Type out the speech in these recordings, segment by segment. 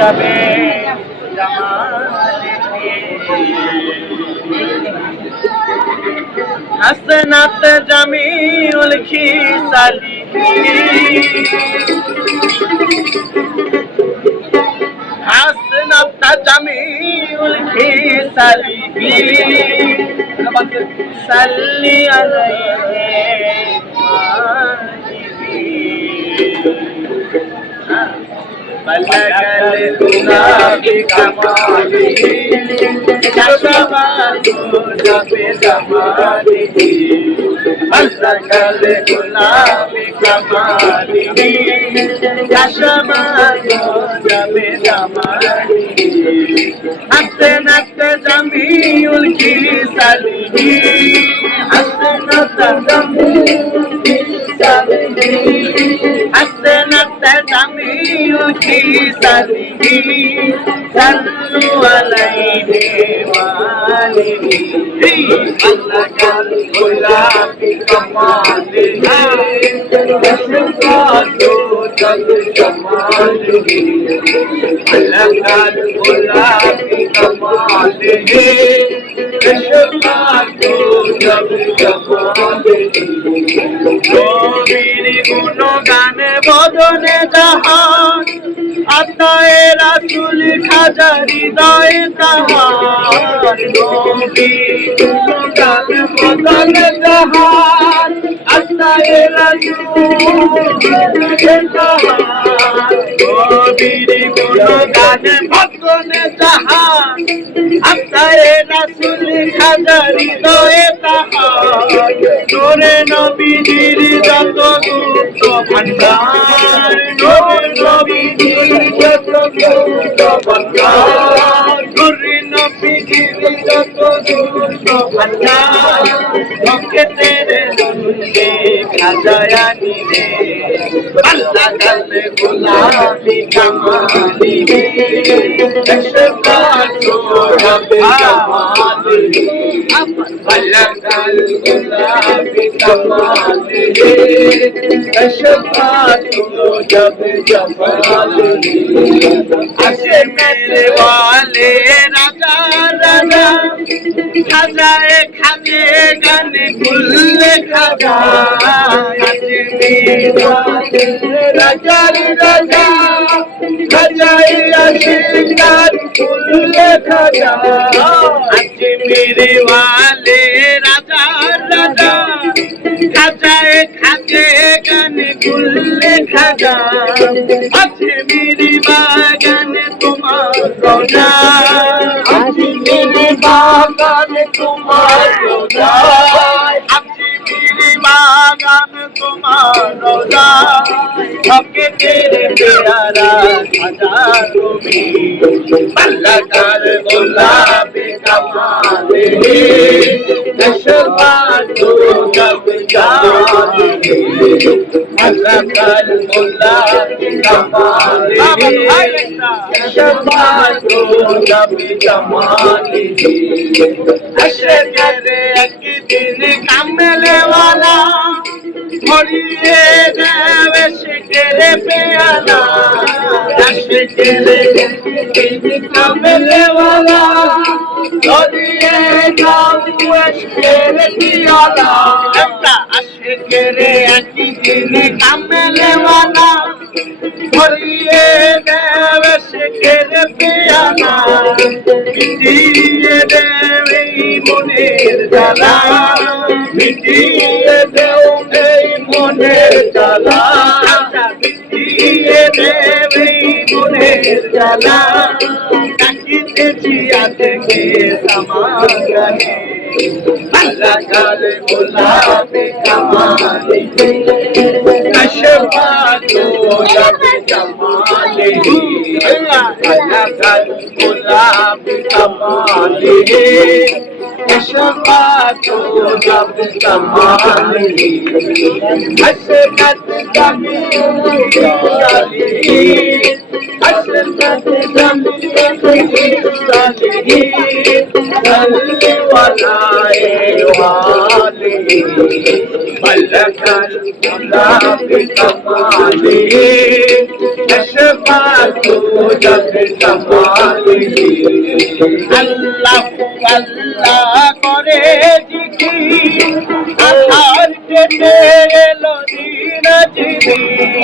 যাবে হাসনাত জামিউল খিসালি হাসনাত জামিউল খিসালি সাল্লি আলাইহি بلغ الهدى بكماله كشف الهدى بجماله بلغ الهدى بكماله كشف الهدى بجماله حسنت جميع الكسله حسنت جميع حسنت جميع كسله صلوا عليه وآله بلغ العلا بكماله وصفات جماله بلغ العلا بكماله وصفات جماله গুণগানে বদনে জাহান আত্মায়ে রাসূল খাজা হৃদয়ে তাহার নবী গুণগানে বদনে জাহান আত্মায়ে রাসূল হৃদয়ে তাহার নবীর গুণগানে বদনে জাহান আত্মায়ে রাসূল খাজা হৃদয়ে তাহার নূরে নবীজির যত গুপ্ত ভান্ডার নূরে নবীজির যত গুপ্ত ভান্ডার নূরে নবীজির যত গুপ্ত ভান্ডার ওকে তেরে দুনিয়ে খাজায়া নিলে আল্লাহ কালে গোলামি কামালি শফাত রবে জামালি আল্লাহ কালে গোলামি কামালি शफात जब जमाली आशे मेरे वाले राजा राजा खाजाए खाजे गाने गुल खाजा आशे मेरे वाले राजा राजा खाजाए आशे गाने गुल खाजा आशे मेरे वाले राजा राजा খাজাए খাজে গানে গুল্লে খাজা আছে মেরি বাগানে তোমার রোজা আছে মেরি বাগানে তোমার রোজা আছে মেরি বাগানে তোমার রোজা সবকে তেরে প্যারা খাজা তুমি আল্লাহ কাল গোলাপে কামালে शफात जब जाले अल्लाह कल मुल्ला कमाले शफात जब जमाले अशकर एक दिन कमले वाला मरिए देवे शिकरे प्याला अशकर एक दिन कमले वाला मरिए देवे शिकरे प्याला अशकर एक दिन कमले वाला मरिए देवे शिकरे प्याला मिटिए देवे মনের জ্বালা মিটিয়ে দেও এই মনের জ্বালা মিটিয়ে দেবে মনের জ্বালা ডাকিতেছি আজকে সমাগমে আল্লাহ কালে গোলাপে কামালে শফাত জব জামালে আল্লাহ কালে গোলাপে কামালে शफात जब जमाली हसनत जमील ख्याली हसनत जमील ख्याली salli walaye wali malakal mulaki kamali ashfaqu jabi kamali আল্লাহু আল্লাহ করে জিকির আধার কেটে এলো দিনাজিবি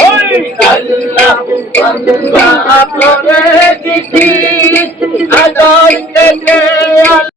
ওই আল্লাহু আল্লাহ করে জিকির আদার